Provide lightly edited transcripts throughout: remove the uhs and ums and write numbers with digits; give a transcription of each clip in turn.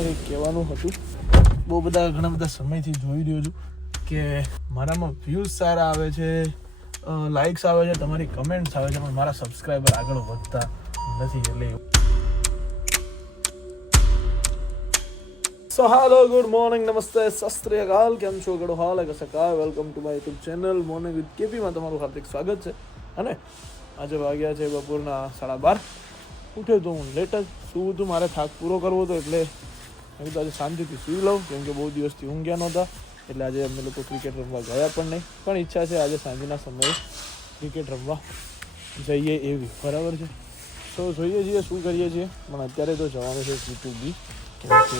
તમને કંઈક કહેવાનું હતું. ઘણા બધા સમયથી જોઈ રહ્યો છું કે મારામાં વ્યૂઝ સારા આવે છે, લાઇક્સ આવે છે, તમારી કમેન્ટ્સ આવે છે, પણ મારા સબસ્ક્રાઈબર આગળ વધતા નથી. એટલે સો હાલો, ગુડ મોર્નિંગ, નમસ્તે, સત શ્રી અકાલ. કેમ છો? ગડો હાલ સકાળ. Welcome to my YouTube channel morning with કેપીમાં તમારું હાર્દિક સ્વાગત છે. અને આજે વાગ્યા છે બપોરના 12:30. ઉઠ્યો તો હું લેટ જ સૂવું હતું, મારે થાક પૂરો કરવો હતો, એટલે મેં કીધું આજે શાંતિથી સૂઈ લઉં, કેમ કે બહુ દિવસથી ઊંઘ્યા નહોતા. એટલે આજે અમે લોકો ક્રિકેટ રમવા ગયા પણ નહીં, પણ ઈચ્છા છે આજે સાંજના સમયે ક્રિકેટ રમવા જઈએ એવી. બરાબર છે. તો જોઈએ છીએ શું કરીએ છીએ, પણ અત્યારે તો જવાનું છે G2B, કેમ કે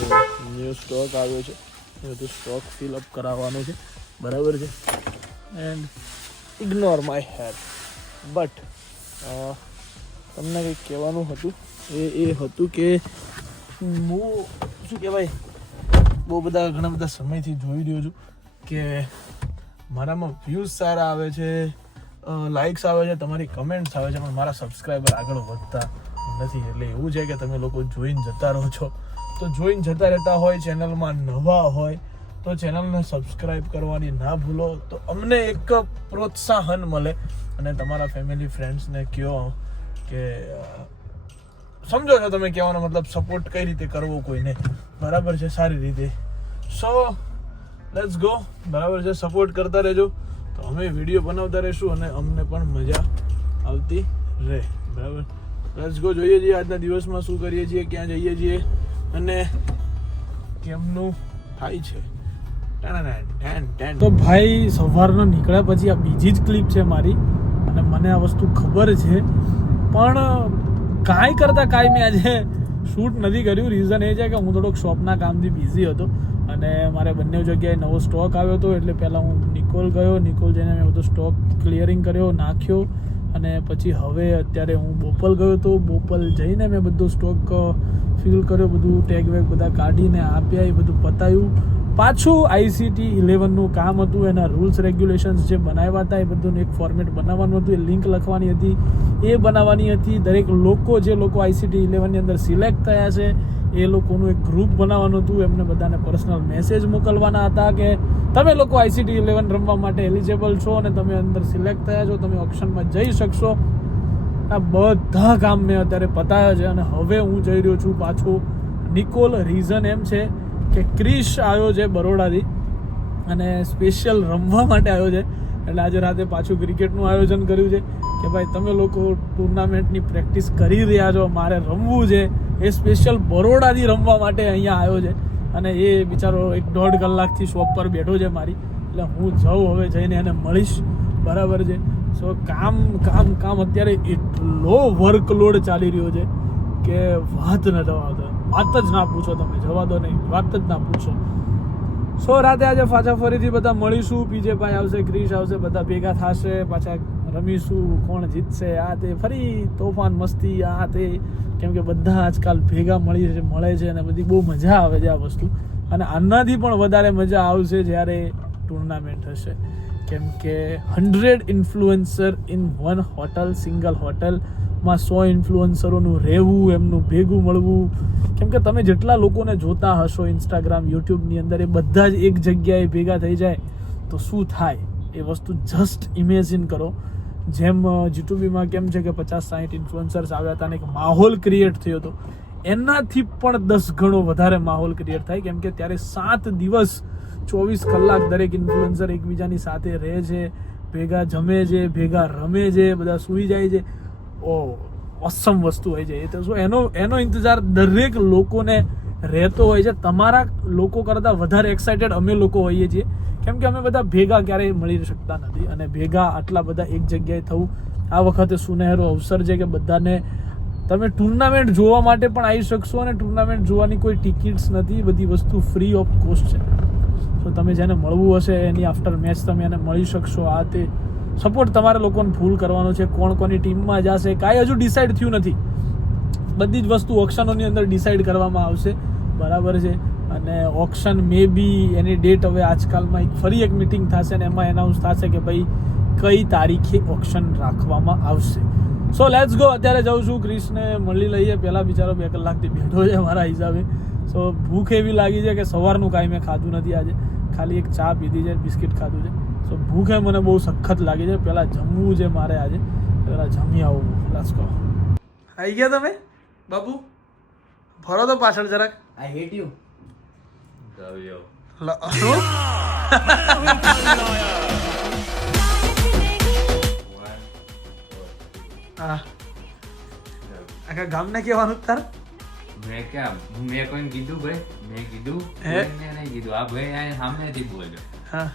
ન્યૂ સ્ટોક આવ્યો છે, એ બધું સ્ટોક ફિલ અપ કરાવવાનું છે. બરાબર છે. And ignore my head. But તમને કંઈક કહેવાનું હતું. એ હતું કે હું શું કહેવાય, ઘણા બધા સમયથી જોઈ રહ્યો છું કે મારામાં વ્યૂઝ સારા આવે છે, લાઇક્સ આવે છે, તમારી કમેન્ટ્સ આવે છે, પણ મારા સબસ્ક્રાઈબર આગળ વધતા નથી. એટલે એવું છે કે તમે લોકો જોઈને જતા રહો છો. તો જોઈને જતા રહેતા હોય, ચેનલમાં નવા હોય તો ચેનલને સબસ્ક્રાઈબ કરવાની ના ભૂલો, તો અમને એક પ્રોત્સાહન મળે. અને તમારા ફેમિલી ફ્રેન્ડ્સને કહો કે સમજો છો તમે કહેવાનો મતલબ, સપોર્ટ કઈ રીતે કરવો કોઈને. બરાબર છે, સારી રીતે. So let's go. બરાબર છે, સપોર્ટ કરતા રહેજો તો અમે વિડીયો બનાવતા રહીશું અને અમને પણ મજા આવતી રહે. બરાબર. Let's go. જોઈએ છીએ આજના દિવસમાં શું કરીએ છીએ, ક્યાં જઈએ છીએ અને કેમનું થાય છે. તો ભાઈ સવારના નીકળ્યા પછી આ બીજી જ ક્લિપ છે મારી, અને મને આ વસ્તુ ખબર છે, પણ કાંઈ કરતાં કાંઈ મેં આજે શૂટ નથી કર્યું. રીઝન એ છે કે હું થોડોક શોપના કામથી બિઝી હતો અને મારે બંને જગ્યાએ નવો સ્ટોક આવ્યો હતો. એટલે પહેલાં હું નિકોલ ગયો, નિકોલ જઈને મેં બધો સ્ટોક ક્લિયરિંગ કર્યો, નાખ્યો, અને પછી હવે અત્યારે હું બોપલ ગયો હતો. બોપલ જઈને મેં બધો સ્ટોક ફિલ કર્યો, બધું ટેગ વેગ બધા કાઢીને આપ્યા, એ બધું પતાવ્યું. પાછું ICT 11નું કામ હતું, એના રૂલ્સ રેગ્યુલેશન્સ જે બનાવ્યા હતા એ બધું એક ફોર્મેટ બનાવવાનું હતું, એ લિંક લખવાની હતી, એ બનાવવાની હતી. દરેક લોકો જે લોકો ICT 11ની અંદર સિલેક્ટ થયા છે એ લોકોનું એક ગ્રુપ બનાવવાનું હતું. એમને બધાને પર્સનલ મેસેજ મોકલવાના હતા કે તમે લોકો ICT 11 રમવા માટે એલિજિબલ છો અને તમે અંદર સિલેક્ટ થયા છો, તમે ઓપ્શનમાં જઈ શકશો. આ બધા કામ મેં અત્યારે પતાવ્યા છે અને હવે હું જઈ રહ્યો છું પાછો નિકોલ. રીઝન એમ છે કે ક્રિશ આવ્યો છે બરોડાથી અને સ્પેશિયલ રમવા માટે આવ્યો છે. એટલે આજે રાતે પાછું ક્રિકેટનું આયોજન કર્યું છે કે ભાઈ તમે લોકો ટુર્નામેન્ટની પ્રેક્ટિસ કરી રહ્યા છો, મારે રમવું છે. એ સ્પેશિયલ બરોડાથી રમવા માટે અહીંયા આવ્યો છે અને એ બિચારો 1.5 કલાકથી શોપ પર બેઠો છે મારી. એટલે હું જાઉં હવે જઈને એને મળીશ. બરાબર છે. સો કામ અત્યારે એટલો વર્કલોડ ચાલી રહ્યો છે કે વાત ન જવા દો, વાત જ ના પૂછો. તમે જવા દો નહીં, વાત જ ના પૂછો. સો રાતે આજે પાછા ફરીથી બધા મળીશું. PJ ભાઈ આવશે, ક્રિશ આવશે, બધા ભેગા થશે, પાછા રમીશું, કોણ જીતશે, આ તે ફરી તોફાન મસ્તી, આ તે. કેમ કે બધા આજકાલ ભેગા મળે છે અને બધી બહુ મજા આવે છે આ વસ્તુ. અને આનાથી પણ વધારે મજા આવશે જ્યારે ટુર્નામેન્ટ હશે, કેમ કે 100 influencer in one hotel, single હોટલમાં 100 ઇન્ફ્લુએન્સરોનું રહેવું, એમનું ભેગું મળવું. કેમ કે તમે જેટલા લોકોને જોતા હશો ઇન્સ્ટાગ્રામ, યુટ્યુબની અંદર, એ બધા જ એક જગ્યાએ ભેગા થઈ જાય તો શું થાય એ વસ્તુ જસ્ટ ઇમેજિન કરો. જેમ G2Bમાં કેમ છે કે 50-60 ઇન્ફ્લુએન્સર્સ આવ્યા હતા અને એક માહોલ ક્રિએટ થયો હતો, એનાથી પણ 10 ગણો વધારે માહોલ ક્રિએટ થાય. કેમ કે ત્યારે 7 દિવસ 24 કલાક દરેક ઇન્ફ્લુએન્સર એકબીજાની સાથે રહે છે, ભેગા જમે છે, ભેગા રમે છે, બધા સૂઈ જાય છે. ઓસમ વસ્તુ હોય છે એ તો. શું એનો ઇંતજાર દરેક લોકોને રહેતો હોય છે. તમારા લોકો કરતાં વધારે એક્સાઇટેડ અમે લોકો હોઈએ છીએ, કેમ કે અમે બધા ભેગા ક્યારેય મળી શકતા નથી અને ભેગા આટલા બધા એક જગ્યાએ થવું આ વખતે સુનહેરો અવસર છે કે બધાને તમે ટુર્નામેન્ટ જોવા માટે પણ આવી શકશો. અને ટુર્નામેન્ટ જોવાની કોઈ ટિકિટ્સ નથી, બધી વસ્તુ ફ્રી ઓફ કોસ્ટ છે. તો તમે જેને મળવું હશે એની આફ્ટર મેચ તમે એને મળી શકશો. આ તે સપોર્ટ તમારે લોકોને ફૂલ કરવાનો છે. કોણ કોની ટીમમાં જશે કાંઈ હજુ ડિસાઇડ થયું નથી. બધી જ વસ્તુ ઓક્શનોની અંદર ડિસાઇડ કરવામાં આવશે. બરાબર છે. અને ઓક્શન મે બી એની ડેટ હવે આજકાલમાં ફરી એક મિટિંગ થશે અને એમાં એનાઉન્સ થશે કે ભાઈ કઈ તારીખે ઓક્શન રાખવામાં આવશે. So let's go. અત્યારે જાઉં છું ક્રિશને મળી લઈએ. પહેલાં બિચારો 2 કલાકથી બેઠો છે મારા હિસાબે. સો ભૂખ એવી લાગી છે કે સવારનું કાંઈ મેં ખાધું નથી આજે, ખાલી એક ચા પીધી છે, બિસ્કિટ ખાધું છે. સો ભૂખે મને બહુ સખત લાગી છે. પહેલાં જમવું છે મારે આજે, પહેલાં જમી આવું. Let's go. આવી ગયા તમે બાપુ? ફરો તો પાછળ જરાક. I hate you. આખા ગામને કહેવાનું તાર? મેં કોઈને કીધું ભાઈ? મેં કીધું મેં નહીં કીધું. આ ભાઈ આ સામેથી બોલ્યો. હા.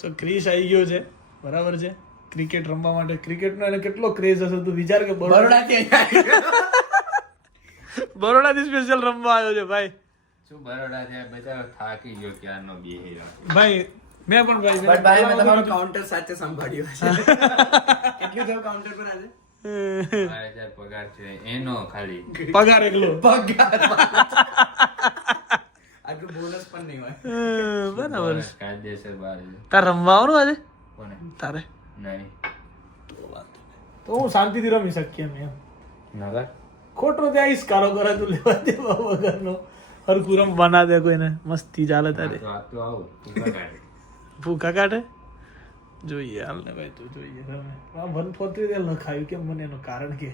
સો ક્રિશ આવી ગયો છે, બરાબર છે, ક્રિકેટ રમવા માટે. ક્રિકેટનો એને કેટલો ક્રેઝ હશે તું વિચાર કે બરોડાથી સ્પેશિયલ રમવા આવ્યો છે ભાઈ. શું બરોડા છે બચારો, થાકી ગયો ક્યારનો બેહી ભાઈ. મેં પણ ભાઈ બટ ભાઈ મેં તમારું કાઉન્ટર સાચે સંભાળ્યું છે. કેટલું થયું કાઉન્ટર પર આજે? 12,000 પગાર છે એનો, ખાલી પગાર એકલો. પગાર આટલું બોનસ પણ નહીં હોય. બરાબર. કાયદેસર બાર છે. તાર રમવા આવવાનું આજે? કોને? તારે? નહીં તો હું શાંતિથી રમી શકીએ એમ. નગર ખોટો ત્યાં ઈસકારો કરે તું લેવા દેવા વગરનો. હરખું રમવા ના દે કોઈને, મસ્તી ચાલે તારે. તો આવું તું કાઢે ભૂખા કાઢે જોઈએ. હાલ ને ભાઈ તું જોઈએ રમે. 143 લખાયું કેમ મને એનું કારણ કે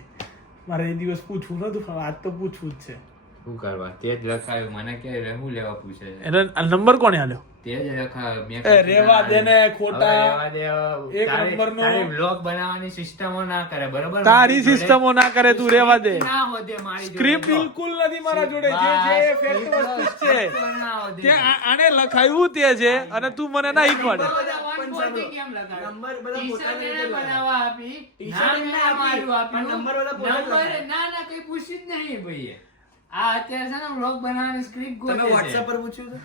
મારે એ દિવસ પૂછવું નતું, પણ આજ તો પૂછવું જ છે. શું કરવા? તે જ લખાયું. મને કે રહેવું લેવા પૂછે છે. એનો નંબર કોણે આલ્યો? તે જ લખાયું. મેં રેવા દે ને ખોટા. રેવા દે. એક નંબરનો તારી બ્લોગ બનાવવાની સિસ્ટમો ના કરે, બરોબર? તારી સિસ્ટમો ના કરે, તું રેવા દે. ના હોતે મારી જોડે. સ્ક્રિપ્ટ બિલકુલ નથી મારા જોડે. જે ફેક્ટ વસ્તુ છે તે આને લખાયું તે છે, અને તું મને ના શીખવાડે. નંબર બધા પોતાની રીતે બનાવવા આપી, ટી-શર્ટ એમને આપી, પણ નંબર બધા પોતાને લખાય. ના કઈ પૂછ્યું જ નહીં ભાઈ. આ અત્યારે છે ને બ્લોગ બનાવવાની સ્ક્રિપ્ટ ગોતે તમે છે. WhatsApp પર પૂછ્યું હતું?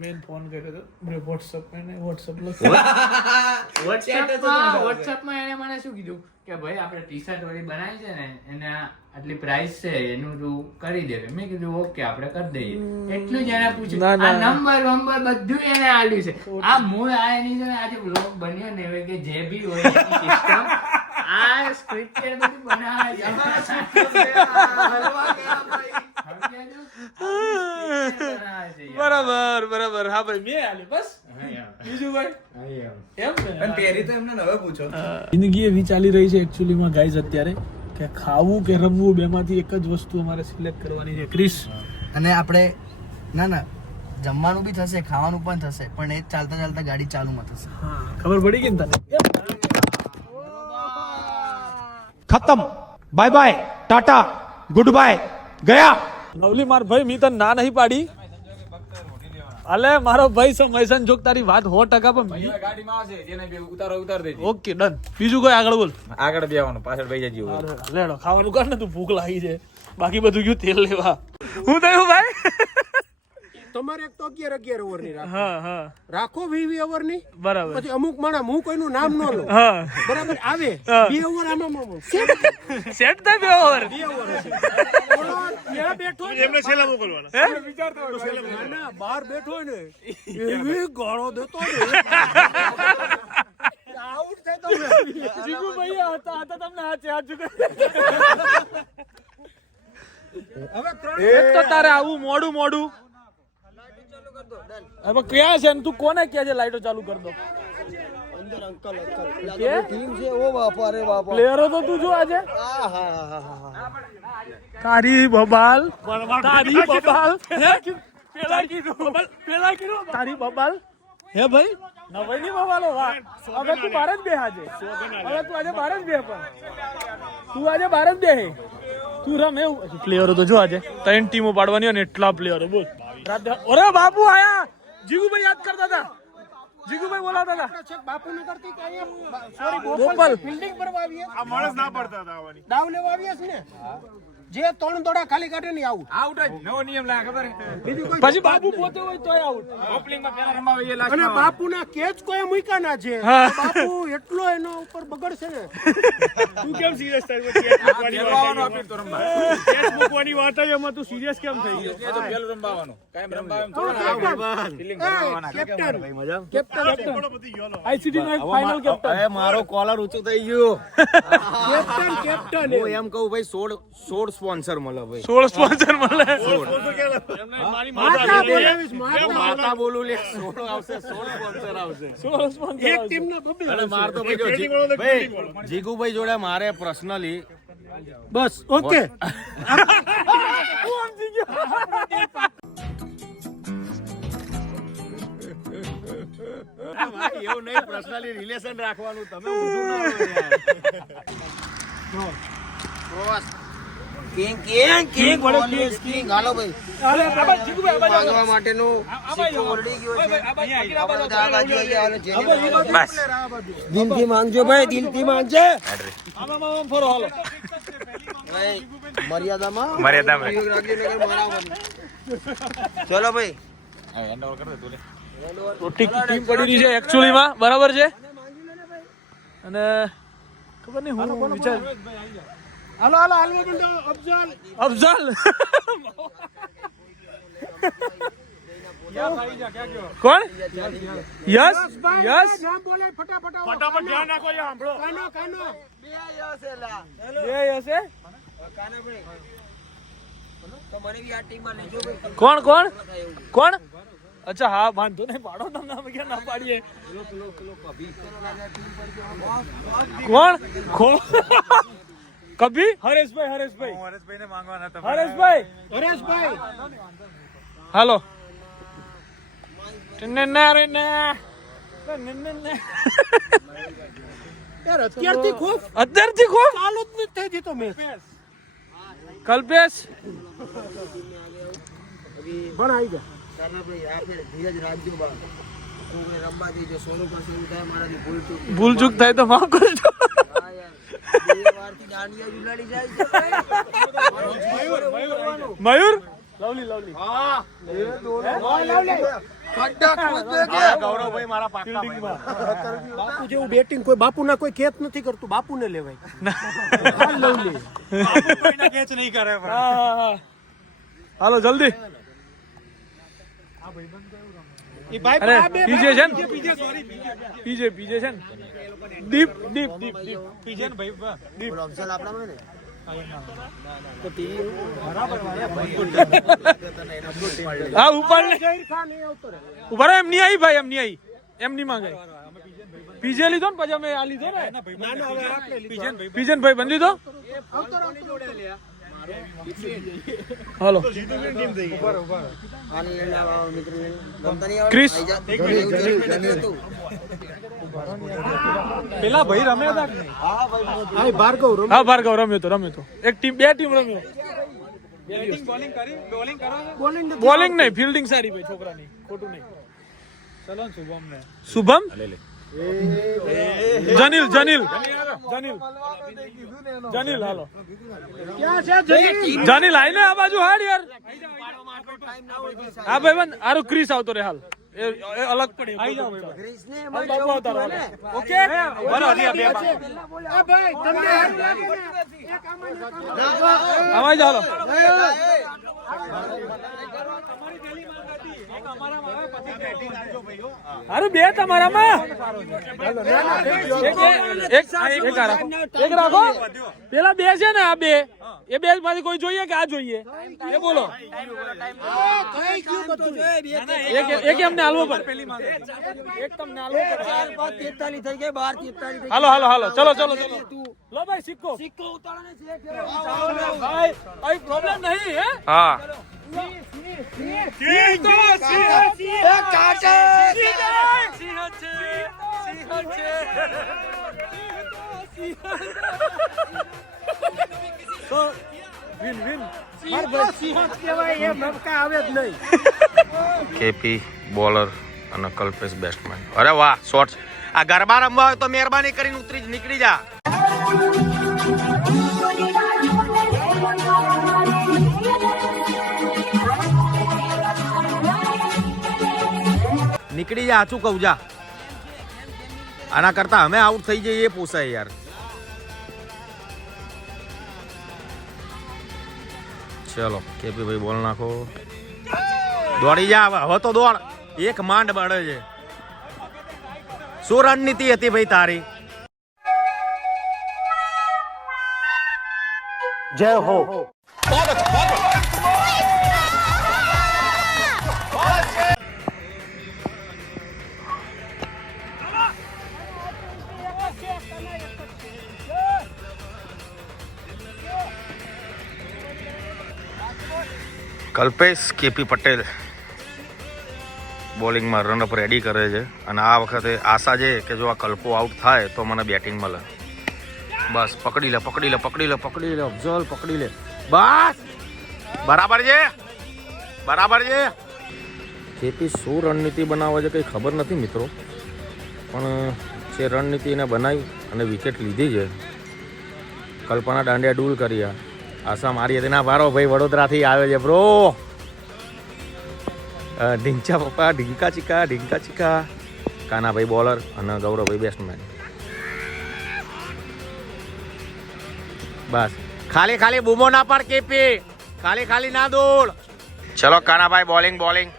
મેં ફોન કર્યો તો મેં WhatsApp વોટ્સએપમાં એને મને શું કીધું કે ભાઈ આપણે ટી-શર્ટ વાળી બનાવી છે ને, એને આટલી પ્રાઇસ છે, એનું તું કરી દે. મેં કીધું ઓકે આપણે કરી દઈએ. એટલું જ એને પૂછ્યું. ના. આ નંબર બધું એને આલ્યું છે. આ મૂળ આ એની છે ને, આજે બ્લોગ બન્યો ને હવે કે જે બી હોય એની સિસ્ટમ આ સ્ક્રિપ્ટેડ બધું બનાવે છે. બરાબર. હા ભાઈ મેં આલ્યું બસ. બીજું ભાઈ એમ ને. પણ પહેરી તો એમને હવે પૂછો. જિંદગી એવી ચાલી રહી છે એકચ્યુઅલીમાં ગાઈઝ અત્યારે કે ખાવું કે રમવું બેમાંથી એક જ વસ્તુ અમારે સિલેક્ટ કરવાની છે. ક્રિશ અને આપણે ના જમવાનું બી થશે, ખાવાનું પણ થશે, પણ એ ચાલતા ચાલતા ગાડી ચાલુમાં થશે. હા ખબર પડી ગઈ ને તને? खत्म bye bye tata good bye गया. નવલી માર ભાઈ મી તને ના નહીં પાડી. અલે મારો ભાઈ સમયસન જોક તારી વાત 100% પણ ગાડીમાં આવશે જેને બે ઉતાર દેજે. Okay done. બીજું કોઈ આગળ બોલ. આગળ બેવાનું પાછળ બેસી જજો. લેડો ખાવાનું કર ને, તું ભૂખ લાગી છે. બાકી બધું ગયું તેલ લેવા. હું થયું ભાઈ? તમારે એક તો 11 ઓવરની રાખો. હા રાખો 20 ઓવરની. બરાબર. પછી અમુક માણા હું કોઈનું નામ ન લઉં. હા બરાબર આવે 2 ઓવર આમાં સેટ થાય 2 ઓવર. 2 ઓવર છે. ઓલો ત્યાં બેઠો ને, એમને છેલ્લા મોકલવાના. ના, બહાર બેઠો હોય ને એવી ગાળો દેતો ને આઉટ થાય તો જીગુ ભાઈ હતા તમને હાથે હાથ ચૂકે. હવે એક તો તારે આવું મોડું હવે ક્યાં છે ને તું કોને કહે છે લાઈટો ચાલુ કરી દો? અંદર અંકલ ટીમ છે ઓ બાપા રે બાપા. પ્લેયરો તો તું જો આજે. તારી બબાલ પેલા કીધું તારી બબાલ હે ભાઈ નવાઈની બબાલો. હવે તું બાર જ બે આજે. હવે તું આજે બાર જ બે. પણ તું આજે બાર જ બે. તું રમ એવું. પ્લેયરો તો જો આજે 3 ટીમો પાડવાની અને એટલા પ્લેયરો બોલ. અરે બાપુ આયા. જીગુભાઈ યાદ કરતા હતા. જીગુભાઈ બોલાવતા હતા. બાપુ ને કરતી કે અહીંયા સોરી બોપલ ફિલ્ડિંગ કરવા આવીએ. આ માણસ ના પડતા હતા આવવાની. દાવ લેવા આવીએ છે ને, જે 3 દોડા ખાલી કાઢે ને આઉટ. આઉટ જ નવો નિયમ લાગે ખબર છે? બીજું કોઈ પછી બાપુ પોતે હોય તોય આઉટ. ઓપનિંગમાં પેલા રમાવે એ લાસ્ટ. અને બાપુના કેચ કોઈ મૂક્યા ના છે. બાપુ એટલો એનો ઉપર બગડશે ને. તું કેમ સિરિયસ થાય? રમવાનું આપ્યું તો રમવા. કેચ મૂકવાની વાત આવી એમાં તું સિરિયસ કેમ થઈ ગયો? એ તો પેલું રમવાનું. કાયમ રમવા એમ થોડું ફિલિંગ કેપ્ટન આઈસીટી નો એક ફાઇનલ કેપ્ટન. મારો કોલર ઊંચું થઈ ગયું. કેપ્ટન હું એમ કહું ભાઈ 16 સ્પોન્સર મળે ભાઈ 16 સ્પોન્સર મળે. માતા બોલાવીશ, માતા. માતા બોલું લે 16 આવશે 16 સ્પોન્સર આવશે 16 સ્પોન્સર એક ટીમના બબ્બે અને આવશે. માર તો ભાઈ જો ભાઈ જીગુભાઈ જોડે મારે પર્સનલી બસ ઓકે એવું નહીં પર્સનલી રિલેશન રાખવાનું તમે ઊંધું ના લો યાર કિંગ ઓલવેઝ કિંગ. હાલો ભાઈ, માંગવા માટેનું સિક્કો ઓરડી ગયો છે. આપણે બધા આ બાજુ આવીએ, હાલો, જેની બસ દિલથી માંગજો ભાઈ, દિલથી માંગજે ભાઈ, મર્યાદામાં મર્યાદામાં. ઉપયોગ રાખજો, નહીંતર મારાવાનું. ચલો ભાઈ, રોટી ટીમ પડી રહી છે એકચ્યુઅલી માં, બરાબર છે. અને ખબર નહીં હું વિચાર હાલો હાલો હાલવા માંડો. અફઝલ અફઝલ કોણ? Yes yes. નામ બોલે ફટાફટ ધ્યાન રાખો. કાનો કાનો એ હશે. કોણ કોણ કોણ? અચ્છા હા, વાંધો નહીં, પાડો તમને, અમે ક્યાં ના પાડીએ. કોણ કોણ? કભી હરેશભાઈ ને માંગવાના હતા. હરેશભાઈ હાલો. યાર અત્યારથી ખોફ અત્યારથી ખોફ ચાલુ જ નથી થઈ જીતો મેચ. કલ્પેશ પણ આવી ગયા. ભાઈ, આ ફેર ધીરજ રાખજો બા. કોઈને રમવા દેજો. સોનું પાસે એવું થાય મારાથી ભૂલ ચૂક થાય તો માફ કરજો. હા યાર, બે વારથી દાંડિયા જ ઉલાડી જાય છે ભાઈ. મયુર લવલી લવલી ગૌરવભાઈ મારા પાક્કા બાપુ જેવું બેટિંગ કોઈ બાપુના કોઈ ખેત નથી કરતું. બાપુને લેવાય. હા. હાલો જલ્દી. અરે પીજે છે ને, પીજે છે ને, દીપ દીપ દીપ દીપ પીજે ને ભાઈ. બોલો, અફઝલ આપણામાં ને? હા ઉપાડ લે. ઝહીર ખાન એ આવતો રહે. ઉભા રહો, એમ નહીં આવી ભાઈ, એમ નહીં આવી, એમ નહીં માંગાય. પીજે લીધો ને, પછી અમે આ લીધો ને. પીજન ભાઈ બંધ લીધો. હાલો આને લઈને આવો, મિત્રોને. ગમતા નહીં આવે? ક્રિસ. આઈ જા. એવું જોયું, ગમ્યું હતું. પેલા ભાઈ રમ્યા હતા કે નહીં? હા ભાર્ગવ રમ. હા ભાર્ગવ રમ્યો તો એક ટીમ, બે ટીમ રમ્યો. બોલિંગ બોલિંગ નહીં, ફિલ્ડિંગ સારી ભાઈ છોકરાની, ખોટું નહીં. શુભમ જનીલ જનીલ જનીલ હાલો. ક્યાં છે ઝહીર? જનીલ આઈને આ બાજુ હાડ યાર. હા ભાઈ બંધ, આરો ક્રિસ આવતો રે હાલ. એ અલગ પડે. આઈ જાવ ભાઈ. ક્રિસને હાલ એમાં બાપુ જવું આવતા હતું રહો. ને. ઓકે બરાબર. હજી આ બે આ ભાઈ તમને હારું લાગે ને? એક આમાં આવાજ હાલો. હારું બે તમારામાં એક રાખો. પેલા બે છે ને, આ બે, એ બે માંથી કોઈ જોઈએ કે આ જોઈએ એ બોલો. કઈ ગયું બધું? એક એમને હાલવો પડે. એક તમને હાલવો પડે. 43 થઈ ગઈ, 12 43 થઈ હાલો હાલો હાલો, ચલો ચલો ચલો. લો ભાઈ સિક્કો. સિક્કો ઉતારો ને શેઠ. ભાઈ કોઈ પ્રોબ્લેમ નહીં હે. હા વિન વિન. સિંહજ કહેવાય, એ મમકા આવે જ નહીં. કેપી બોલર અને કલ્પેશ બેટ્સમેન. અરે વાહ શોર્ટ્સ. આ ગરબા રમવા હોય તો મહેરબાની કરીને ઉતરી નીકળી જા. નીકળી જા, આચું કહું જા. આના કરતા અમે આઉટ થઈ જઈએ એ પોસાય યાર. ચલો કેપી ભાઈ બોલ નાખો. દોડી જા હવે તો દોડ. એક માંડ બળે છે. શું રણનીતિ હતી ભાઈ તારી? જય હો. કલ્પેશ કેપી પટેલ બોલિંગમાં રનઅપ રેડી કરે છે અને આ વખતે આશા છે કે જો આ કલ્પો આઉટ થાય તો મને બેટિંગ મળે. બસ પકડી લે અફઝલ પકડી લે બસ બરાબર છે. કેપી શું રણનીતિ બનાવે છે કંઈ ખબર નથી મિત્રો, પણ જે રણનીતિ એને બનાવી અને વિકેટ લીધી છે. કલ્પના દાંડિયા ડૂલ કરી, આશા મારી હતી ના ભારો ભાઈ વડોદરાથી આવે છે બ્રો. ઢીંચા પપ્પા ઢીંકા ચીકા કાનાભાઈ બોલર અને ગૌરવભાઈ બેટ્સમેન. બસ ખાલી બૂમો ના પાડ કેપી, ખાલી ના દોડ. ચલો કાનાભાઈ બોલિંગ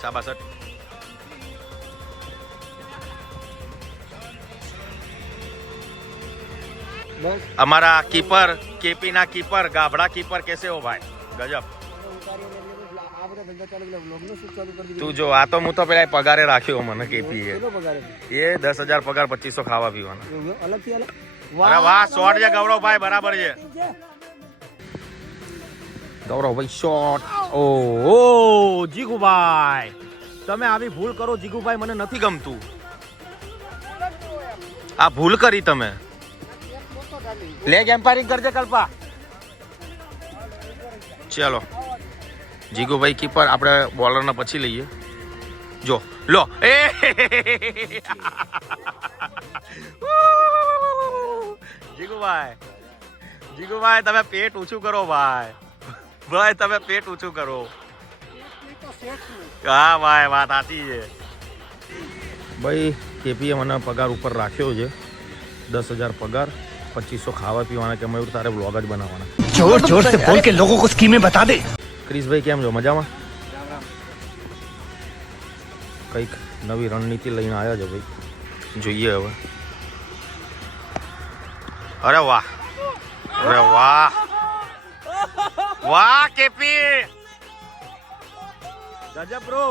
શાબાશ. અમારા કીપર કેપી ના કીપર ગાભડા કીપર કેસે હો ભાઈ, ગજબ. તું જો આ તો હું તો પેલા પગારે રાખ્યો મને કેપી એ 10,000 પગાર 2500 ખાવા પીવાના. અરે વાહ શોર્ટ છે ગૌરવભાઈ, બરાબર છે ગૌરવભાઈ શોર્ટ. ઓ જીગુભાઈ તમે આવી ભૂલ કરો જીગુભાઈ, મને નથી ગમતું. આ ભૂલ કરી તમે. લેગ એમ્પાયરિંગ કરજે કલ્પા. ચલો જીગુભાઈ કીપર, આપણે બોલરને પછી લઈએ. જો લો એ જીગુભાઈ તમે પેટ ઊંચું કરો ભાઈ તમે પેટ ઊંચું કરો. હા ભાઈ વાત સાચી છે ભાઈ. કેપીએ મને પગાર ઉપર રાખ્યો છે 10,000 પગાર, 2500 ખાવા પીવાના કે મયુર તારે વ્લોગ જ બનાવવાના. जोर से बोल के लोगों को स्कीमें बता दे. ક્રિશભાઈ કેમ છો, મજામાં? કંઈક નવી રણનીતિ લઈને આવ્યા છે ભાઈ, જોઈએ હવે. અરે વાહ કેપી ગજબ બ્રો,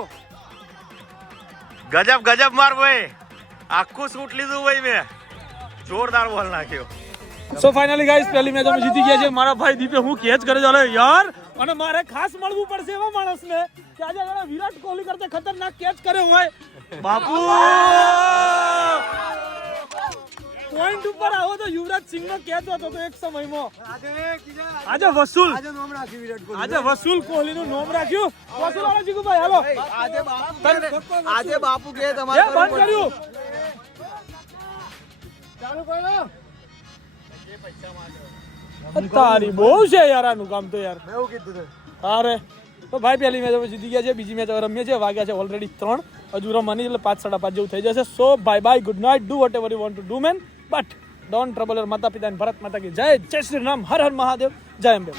ગજબ માર ભાઈ. આખું શૂટ લીધું ભાઈ મેં, જોરદાર બોલ નાખ્યો. સો ફાઇનલી ગાઈસ પહેલી મેચ અમે જીતી ગયા છે. મારા ભાઈ દીપે હું કેચ કરે ચાલે યાર, અને મારે ખાસ મળવું પડશે એવા માણસને કે આજે વિરાટ કોહલી કરતા ખતરનાક કેચ કર્યો હોય. બાપુ પોઈન્ટ ઉપર આવો તો યુવરાજ સિંહ નો કેચ હતો તો એક સમયમાં. આજે વસૂલ કોહલી નું નામ રાખ્યું. વસૂલ વાળા જીગુભાઈ હાલો આજે બાપુ કે એ બંધ કર્યું તારી બહુ છે યાર આનું કામ તો યાર. અરે તો ભાઈ પહેલી મેચ અમે જીતી ગયા છે, બીજી મેચ રમીએ છીએ. વાગ્યા છે ઓલરેડી 3, હજુ રમવાની એટલે 5, 5:30 જેવું થઈ જશે. So bye good night, do whatever you want to do man, but don't trouble your mata pita. Bharat માતા કી જય, જય શ્રી રામ, હર હર મહાદેવ, જય અંબે.